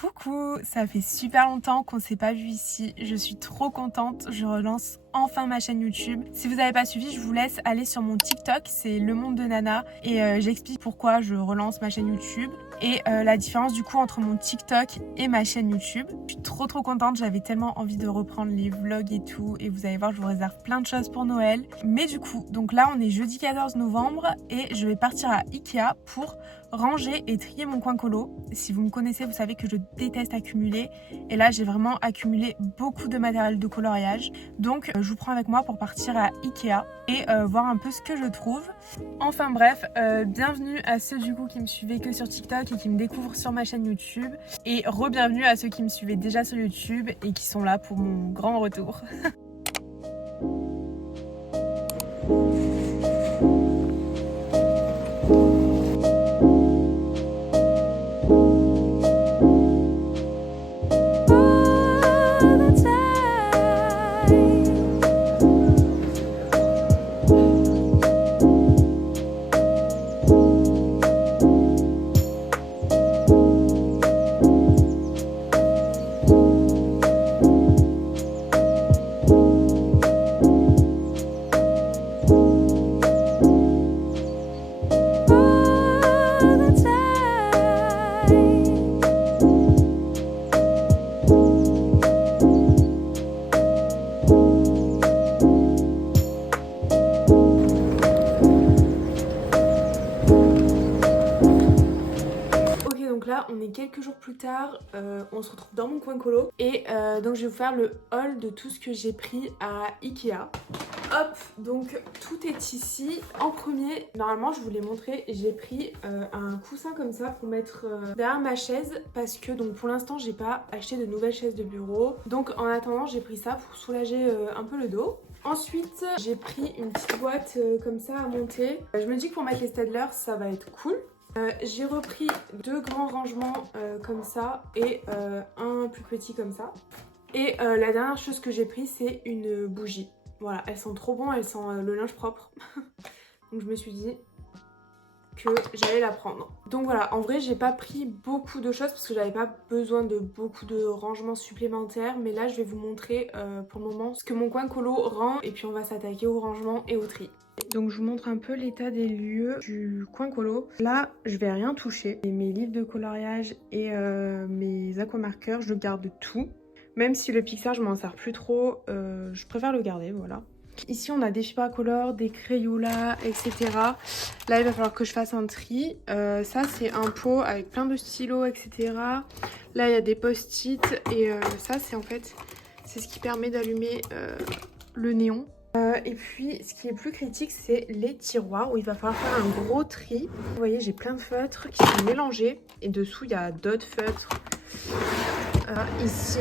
Coucou, ça fait super longtemps qu'on s'est pas vu ici, je suis trop contente, je relance enfin ma chaîne YouTube. Si vous n'avez pas suivi, je vous laisse aller sur mon TikTok, c'est Le Monde de Nana et j'explique pourquoi je relance ma chaîne YouTube et la différence du coup entre mon TikTok et ma chaîne YouTube. Je suis trop contente, j'avais tellement envie de reprendre les vlogs et tout et vous allez voir, je vous réserve plein de choses pour Noël. Mais du coup, donc là on est jeudi 14 novembre et je vais partir à Ikea pour ranger et trier mon coin colo. Si vous me connaissez, vous savez que je déteste accumuler et là j'ai vraiment accumulé beaucoup de matériel de coloriage. Donc je vous prends avec moi pour partir à Ikea et voir un peu ce que je trouve. Enfin bref, bienvenue à ceux du coup qui me suivaient que sur TikTok et qui me découvrent sur ma chaîne YouTube et re-bienvenue à ceux qui me suivaient déjà sur YouTube et qui sont là pour mon grand retour. Donc là on est quelques jours plus tard, on se retrouve dans mon coin colo et donc je vais vous faire le haul de tout ce que j'ai pris à Ikea. Hop, donc tout est ici. En premier, normalement je vous l'ai montré, j'ai pris un coussin comme ça pour mettre derrière ma chaise parce que donc pour l'instant j'ai pas acheté de nouvelles chaises de bureau. Donc en attendant j'ai pris ça pour soulager un peu le dos. Ensuite j'ai pris une petite boîte comme ça à monter. Je me dis que pour mettre les Staedtler ça va être cool. J'ai repris deux grands rangements comme ça et un plus petit comme ça. Et la dernière chose que j'ai pris c'est une bougie. Voilà, elles sont trop bonnes, elles sentent le linge propre. Donc je me suis dit que j'allais la prendre. Donc voilà, en vrai j'ai pas pris beaucoup de choses parce que j'avais pas besoin de beaucoup de rangements supplémentaires. Mais là je vais vous montrer pour le moment ce que mon coin colo rend. Et puis on va s'attaquer au rangement et au tri. Donc je vous montre un peu l'état des lieux du coin colo. Là je vais rien toucher. Et mes livres de coloriage et mes aquamarqueurs, je garde tout. Même si le Pixar je m'en sers plus trop, je préfère le garder, voilà. Ici on a des Fibracolor, des Crayola, etc. Là il va falloir que je fasse un tri. Ça c'est un pot avec plein de stylos, etc. Là il y a des post-it et ça c'est en fait c'est ce qui permet d'allumer le néon. Et puis ce qui est plus critique c'est les tiroirs où il va falloir faire un gros tri. Vous voyez j'ai plein de feutres qui sont mélangés et dessous il y a d'autres feutres. Ici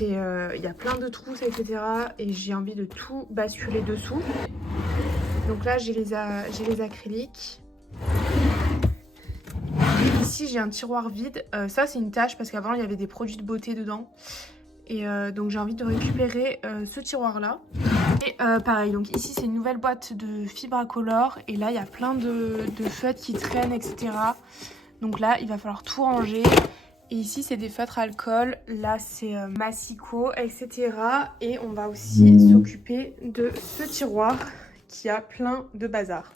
il y a plein de trousses, etc. et j'ai envie de tout basculer dessous. Donc là j'ai les acryliques. Ici j'ai un tiroir vide. Ça c'est une tâche parce qu'avant il y avait des produits de beauté dedans. Et donc j'ai envie de récupérer ce tiroir là. Et pareil, donc ici c'est une nouvelle boîte de Fibracolor. Et là il y a plein de feutres qui traînent, etc. Donc là il va falloir tout ranger. Et ici c'est des feutres alcool, là c'est Massico, etc. Et on va aussi s'occuper de ce tiroir qui a plein de bazar.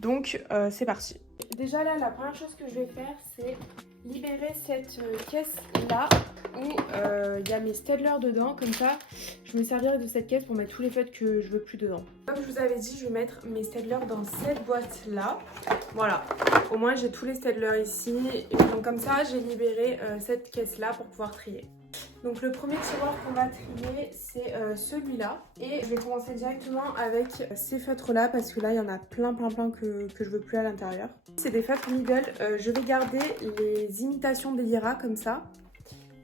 Donc c'est parti. Déjà là la première chose que je vais faire c'est libérer cette caisse là où il y a mes Staedtler dedans. Comme ça je me servirai de cette caisse pour mettre tous les feutres que je veux plus dedans. Comme je vous avais dit, je vais mettre mes Staedtler dans cette boîte là. Voilà, au moins j'ai tous les Staedtler ici. Et donc comme ça j'ai libéré cette caisse là pour pouvoir trier. Donc le premier tiroir qu'on va trier c'est celui-là. Et je vais commencer directement avec ces feutres là parce que là il y en a plein que je veux plus à l'intérieur. C'est des feutres Lidl, je vais garder les imitations des Lyra comme ça.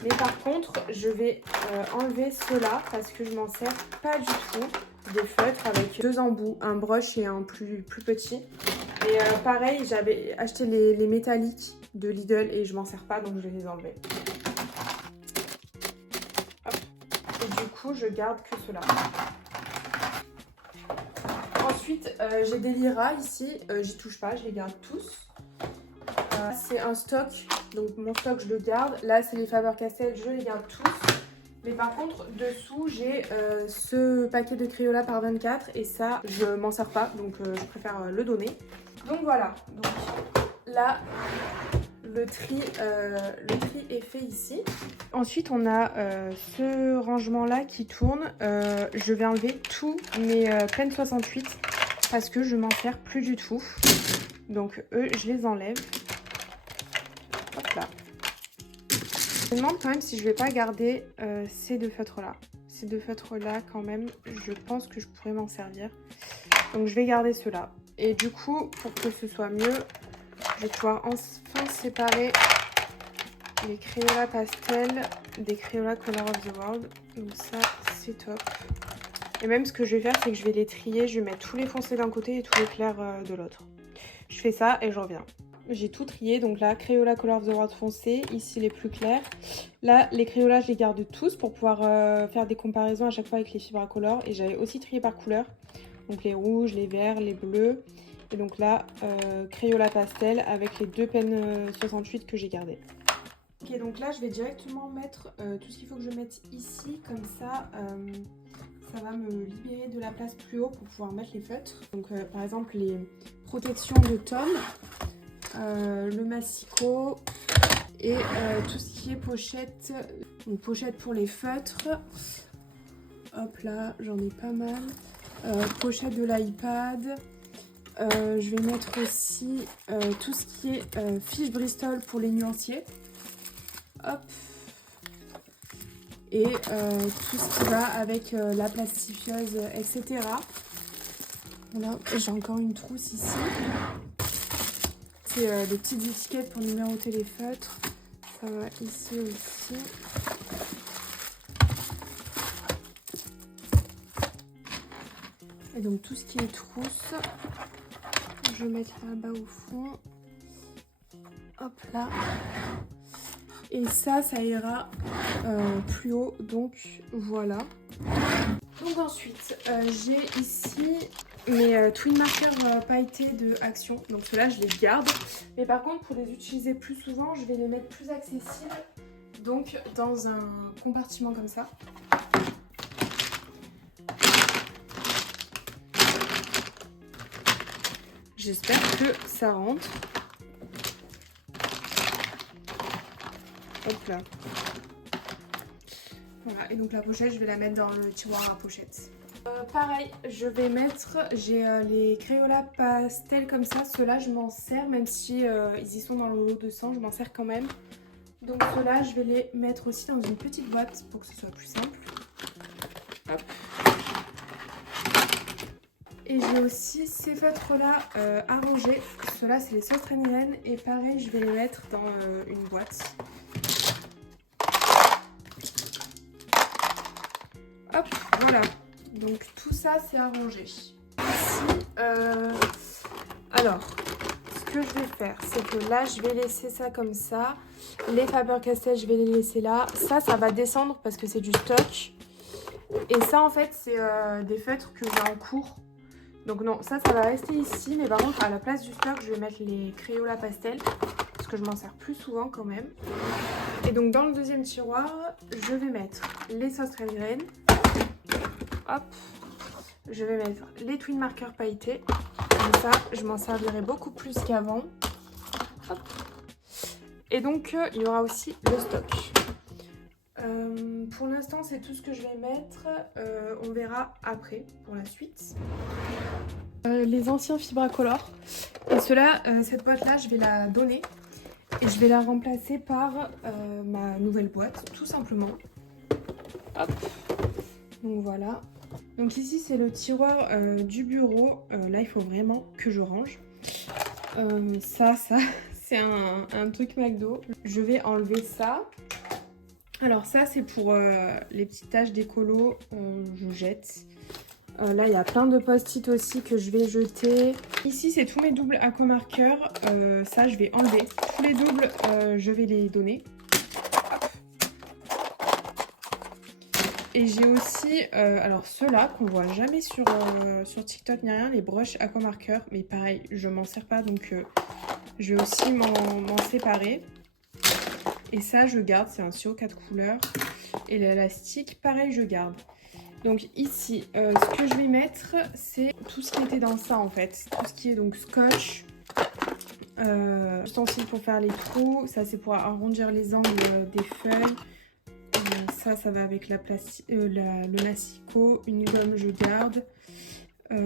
Mais par contre je vais enlever ceux-là parce que je m'en sers pas du tout. Des feutres avec deux embouts, un brush et un plus petit. Et pareil j'avais acheté les métalliques de Lidl et je m'en sers pas donc je vais les enlever. Et du coup je garde que ceux-là. Ensuite j'ai des Lyra ici, j'y touche pas, je les garde tous. C'est un stock Donc mon stock, je le garde. Là, c'est les Faber-Castell, je les garde tous. Mais par contre, dessous, j'ai ce paquet de Crayola par 24 et ça, je m'en sers pas, donc je préfère le donner. Donc voilà, donc là, le tri est fait ici. Ensuite, on a ce rangement-là qui tourne. Je vais enlever tous mes pennes 68 parce que je m'en sers plus du tout. Donc eux, je les enlève. Hop là. Je me demande quand même si je vais pas garder ces deux feutres-là. Ces deux feutres-là, quand même, je pense que je pourrais m'en servir. Donc je vais garder ceux-là. Et du coup, pour que ce soit mieux, je vais pouvoir enfin séparer les Crayola pastel des Crayola Color of the World. Donc ça, c'est top. Et même ce que je vais faire, c'est que je vais les trier. Je vais mettre tous les foncés d'un côté et tous les clairs de l'autre. Je fais ça et je reviens. J'ai tout trié, donc là, Crayola Color of the World foncé, ici les plus clairs. Là, les Crayola, je les garde tous pour pouvoir faire des comparaisons à chaque fois avec les Fibracolor. Et j'avais aussi trié par couleur, donc les rouges, les verts, les bleus. Et donc là, Crayola pastel avec les deux pennes 68 que j'ai gardées. Ok, donc là, je vais directement mettre tout ce qu'il faut que je mette ici, comme ça... ça va me libérer de la place plus haut pour pouvoir mettre les feutres. Donc par exemple les protections de Tom, le massicot et tout ce qui est pochette. Donc pochette pour les feutres. Hop là, j'en ai pas mal. Pochette de l'iPad. Je vais mettre aussi tout ce qui est fiche Bristol pour les nuanciers. Hop. Et tout ce qui va avec la plastifieuse, etc. Voilà, j'ai encore une trousse ici. C'est des petites étiquettes pour numéroter les feutres. Ça va ici aussi. Et donc tout ce qui est trousse, je vais mettre là-bas au fond. Hop là. Et ça ira plus haut, donc voilà. Donc ensuite, j'ai ici mes twin markers pailletés de Action. Donc ceux-là, je les garde. Mais par contre, pour les utiliser plus souvent, je vais les mettre plus accessibles. Donc dans un compartiment comme ça. J'espère que ça rentre. Hop là. Voilà, et donc la pochette, je vais la mettre dans le tiroir à pochette. Pareil, je vais mettre, j'ai les Crayola pastel comme ça, ceux-là je m'en sers, même si ils y sont dans le lot de 100, je m'en sers quand même. Donc ceux-là, je vais les mettre aussi dans une petite boîte pour que ce soit plus simple. Hop. Et j'ai aussi ces feutres-là à ranger. Ceux-là, c'est les sauces Rennes et pareil, je vais les mettre dans une boîte. Hop, voilà. Donc tout ça, c'est à ranger. Ici, alors, ce que je vais faire, c'est que là, je vais laisser ça comme ça. Les Faber-Castell, je vais les laisser là. Ça va descendre parce que c'est du stock. Et ça, en fait, c'est des feutres que j'ai en cours. Donc non, ça va rester ici. Mais par contre, à la place du stock, je vais mettre les Crayola pastel. Parce que je m'en sers plus souvent quand même. Et donc, dans le deuxième tiroir, je vais mettre les sauces Rennes. Hop. Je vais mettre les twin markers pailletés. Comme ça, je m'en servirai beaucoup plus qu'avant. Et donc, il y aura aussi le stock. Pour l'instant, c'est tout ce que je vais mettre. On verra après pour la suite. Les anciens Fibracolor. Et ceux-là, cette boîte-là, je vais la donner. Et je vais la remplacer par ma nouvelle boîte, tout simplement. Hop. Donc voilà. Donc ici, c'est le tiroir du bureau. Là, il faut vraiment que je range. Ça, c'est un truc McDo. Je vais enlever ça. Alors ça, c'est pour les petites taches d'écolo. Je jette. Là, il y a plein de post-it aussi que je vais jeter. Ici, c'est tous mes doubles aquamarqueurs. Ça, je vais enlever. Tous les doubles, je vais les donner. Et j'ai aussi, alors ceux-là qu'on voit jamais sur TikTok ni rien, les brushes aquamarqueurs. Mais pareil, je m'en sers pas, donc je vais aussi m'en séparer. Et ça, je garde, c'est un sirop 4 couleurs. Et l'élastique, pareil, je garde. Donc ici, ce que je vais mettre, c'est tout ce qui était dans ça en fait. Tout ce qui est donc scotch, ustensiles pour faire les trous. Ça, c'est pour arrondir les angles des feuilles. Ça va avec le massicot. Une gomme, je garde.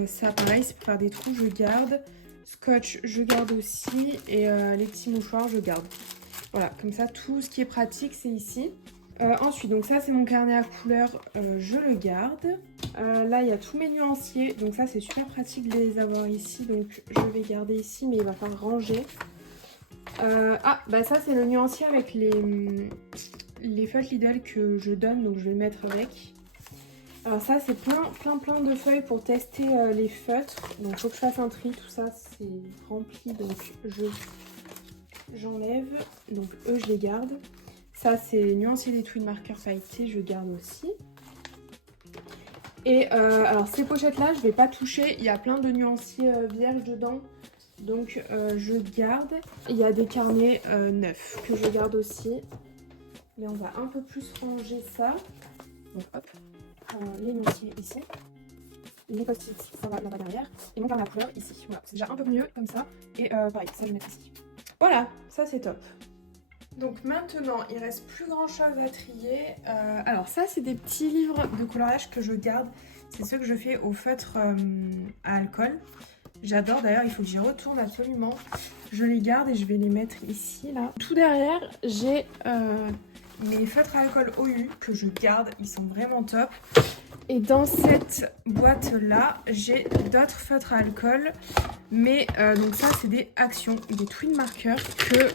Ça, pareil, c'est pour faire des trous, je garde. Scotch, je garde aussi. Et les petits mouchoirs, je garde. Voilà, comme ça, tout ce qui est pratique, c'est ici. Ensuite, donc ça, c'est mon carnet à couleurs, je le garde. Là, il y a tous mes nuanciers. Donc ça, c'est super pratique de les avoir ici. Donc, je vais garder ici, mais il va falloir ranger. Ça, c'est le nuancier avec les feuilles Lidl que je donne. Donc, je vais le mettre avec. Alors ça, c'est plein de feuilles pour tester les feutres. Donc, il faut que je fasse un tri. Tout ça, c'est rempli. Donc, j'enlève. Donc, eux, je les garde. Ça, c'est les nuanciers des Twin Marker pailletés. Je garde aussi. Et alors, ces pochettes-là, je vais pas toucher. Il y a plein de nuanciers vierges dedans. Donc, je garde. Il y a des carnets neufs que je garde aussi. Mais on va un peu plus ranger ça. Donc, hop. Les nuanciers ici. Les post-it, ça va là-bas derrière. Et mon carnet à couleurs ici. Voilà, c'est déjà un peu mieux comme ça. Et pareil, ça je vais mettre ici. Voilà, ça c'est top. Donc maintenant, il reste plus grand chose à trier. Alors ça, c'est des petits livres de coloriage que je garde. C'est ceux que je fais au feutre à alcool. J'adore d'ailleurs, il faut que j'y retourne absolument. Je les garde et je vais les mettre ici, là. Tout derrière, j'ai mes feutres à alcool OU que je garde. Ils sont vraiment top. Et dans cette boîte-là, j'ai d'autres feutres à alcool. Mais donc ça, c'est des actions, des twin markers que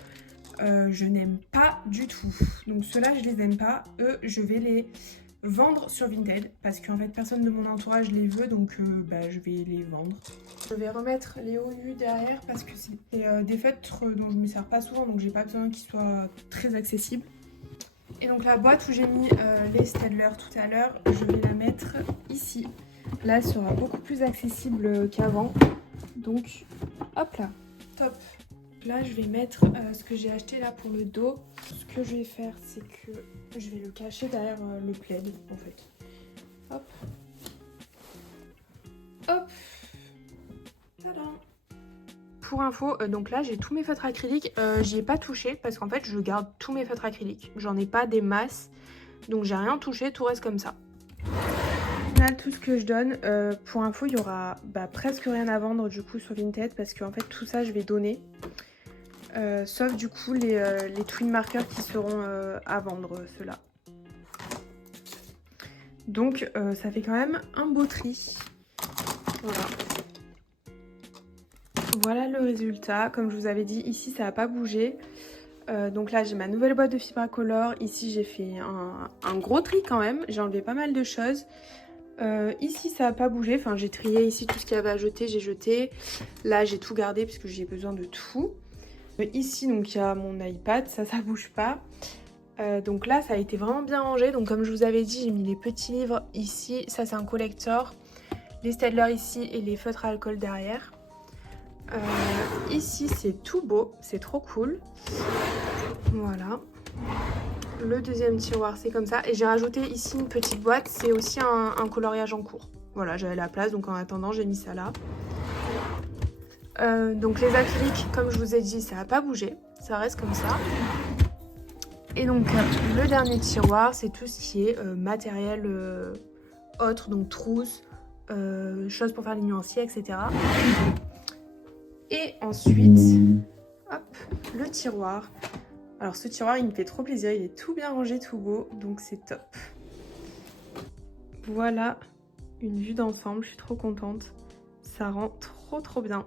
je n'aime pas du tout. Donc ceux-là, je les aime pas. Eux, je vais les vendre sur Vinted parce qu'en fait, personne de mon entourage les veut. Donc je vais les vendre. Je vais remettre les OU derrière parce que c'est des feutres dont je ne me sers pas souvent. Donc j'ai pas besoin qu'ils soient très accessibles. Et donc la boîte où j'ai mis les Staedtler tout à l'heure, je vais la mettre ici. Là, elle sera beaucoup plus accessible qu'avant. Donc, hop là, top. Là, je vais mettre ce que j'ai acheté là pour le dos. Ce que je vais faire, c'est que je vais le cacher derrière le plaid, en fait. Hop. Hop. Tadam. Pour info, donc là j'ai tous mes feutres acryliques, j'y ai pas touché parce qu'en fait je garde tous mes feutres acryliques. J'en ai pas des masses, donc j'ai rien touché, tout reste comme ça. Au final, tout ce que je donne, pour info, il y aura presque rien à vendre du coup sur Vinted parce qu'en fait tout ça je vais donner. Sauf du coup les twin markers qui seront à vendre, ceux-là. Donc ça fait quand même un beau tri. Voilà. Voilà le résultat. Comme je vous avais dit, ici ça n'a pas bougé. Donc là j'ai ma nouvelle boîte de Fibracolor. Ici j'ai fait un gros tri quand même. J'ai enlevé pas mal de choses. Ici ça n'a pas bougé. Enfin j'ai trié ici tout ce qu'il y avait à jeter, j'ai jeté. Là j'ai tout gardé puisque j'ai besoin de tout. Ici donc il y a mon iPad, ça bouge pas. Donc là ça a été vraiment bien rangé. Donc comme je vous avais dit, j'ai mis les petits livres ici. Ça c'est un collector. Les Staedtler ici et les feutres à alcool derrière. Ici c'est tout beau, c'est trop cool. Voilà. Le deuxième tiroir c'est comme ça. Et j'ai rajouté ici une petite boîte, c'est aussi un coloriage en cours. Voilà, j'avais la place donc en attendant j'ai mis ça là. Donc les acryliques, comme je vous ai dit, ça n'a pas bougé, ça reste comme ça. Et donc le dernier tiroir c'est tout ce qui est matériel autre, donc trousse, choses pour faire les nuanciers, etc. Et ensuite, hop, le tiroir. Alors ce tiroir, il me fait trop plaisir, il est tout bien rangé, tout beau, donc c'est top. Voilà une vue d'ensemble, je suis trop contente. Ça rend trop bien.